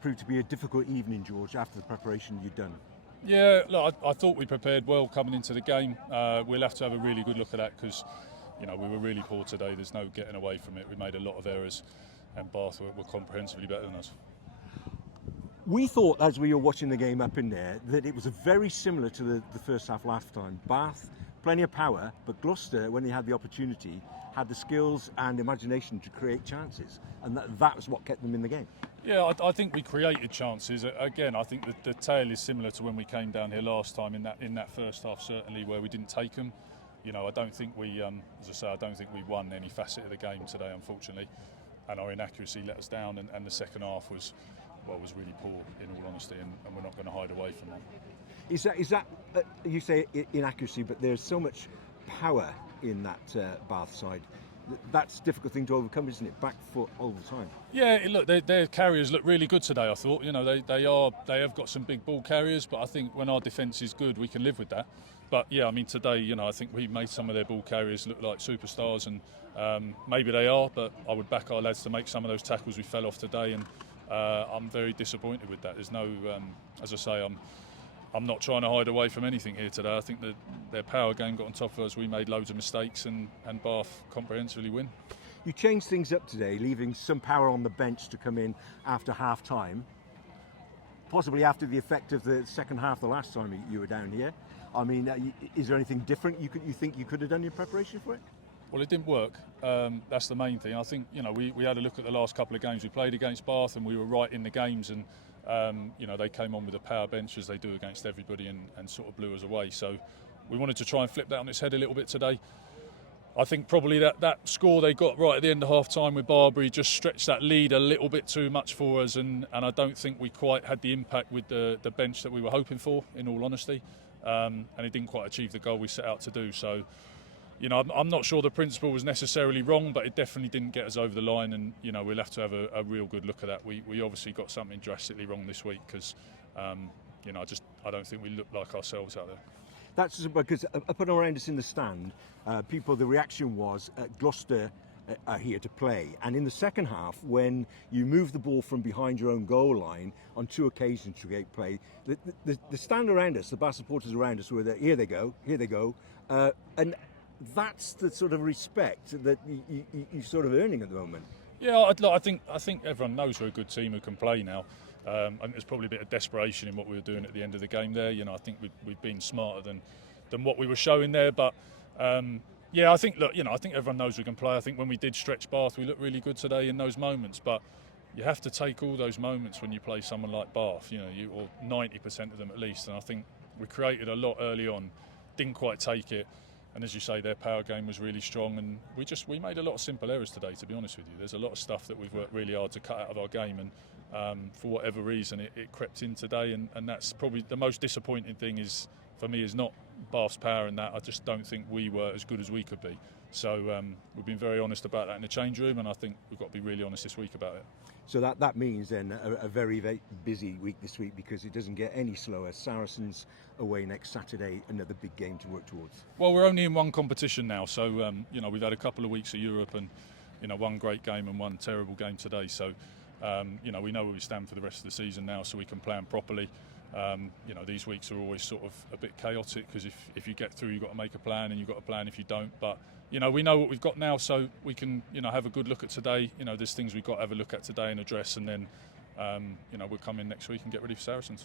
proved to be a difficult evening, George, after the preparation you'd done? Yeah, look, I thought we prepared well coming into the game. We'll have to have a really good look at that because, we were really poor today. There's no getting away from it. We made a lot of errors, and Bath were comprehensively better than us. We thought, as we were watching the game up in there, that it was very similar to the first half last time. Bath, plenty of power, but Gloucester, when they had the opportunity, had the skills and imagination to create chances, and that was what kept them in the game. Yeah, I think we created chances. Again, I think the tale is similar to when we came down here last time in that first half, certainly, where we didn't take them. I don't think we, as I say, I don't think we won any facet of the game today, unfortunately, and our inaccuracy let us down. And the second half was really poor, in all honesty, and we're not going to hide away from that. Is that you say inaccuracy, but there's so much power in that Bath side. That's a difficult thing to overcome, isn't it? Back foot all the time. Yeah, look, their carriers look really good today. I thought, they have got some big ball carriers, but I think when our defence is good, we can live with that. But yeah, I mean today, I think we made some of their ball carriers look like superstars, and maybe they are, but I would back our lads to make some of those tackles we fell off today, and I'm very disappointed with that. There's no, as I say, I'm not trying to hide away from anything here today. I think that their power game got on top of us. We made loads of mistakes, and Bath comprehensively win. You changed things up today, leaving some power on the bench to come in after half time, possibly after the effect of the second half the last time you were down here. I mean, is there anything different you think you could have done in preparation for it? Well, it didn't work. That's the main thing. I think we had a look at the last couple of games we played against Bath, and we were right in the games, and they came on with a power bench as they do against everybody, and sort of blew us away. So we wanted to try and flip that on its head a little bit today. I think probably that score they got right at the end of half time with Barbary just stretched that lead a little bit too much for us, and I don't think we quite had the impact with the bench that we were hoping for, in all honesty, and it didn't quite achieve the goal we set out to do. So I'm not sure the principle was necessarily wrong, but it definitely didn't get us over the line, and we'll have to have a real good look at that. We obviously got something drastically wrong this week because I don't think we look like ourselves out there. That's because up and around us in the stand, the reaction was Gloucester are here to play. And in the second half, when you move the ball from behind your own goal line on two occasions to create play, the stand around us, the Bath supporters around us were there, here they go, and that's the sort of respect that you're sort of earning at the moment. Yeah, I think everyone knows we're a good team who can play now. I think there's probably a bit of desperation in what we were doing at the end of the game there. I think we've been smarter than what we were showing there. But I think everyone knows we can play. I think when we did stretch Bath, we looked really good today in those moments. But you have to take all those moments when you play someone like Bath. Or 90% of them at least. And I think we created a lot early on, didn't quite take it. And as you say, their power game was really strong, and we made a lot of simple errors today, to be honest with you. There's a lot of stuff that we've worked really hard to cut out of our game, and for whatever reason it crept in today, and that's probably the most disappointing thing for me is not Bath's power in that. I just don't think we were as good as we could be. So we've been very honest about that in the change room, and I think we've got to be really honest this week about it. So that means then a very, very busy week this week, because it doesn't get any slower. Saracens away next Saturday, another big game to work towards. Well, we're only in one competition now, so we've had a couple of weeks of Europe, and one great game and one terrible game today. So we know where we stand for the rest of the season now, so we can plan properly. These weeks are always sort of a bit chaotic, because if you get through, you've got to make a plan, and you've got to plan if you don't. But we know what we've got now, so we can have a good look at today. There's things we've got to have a look at today and address, and then we'll come in next week and get ready for Saracens.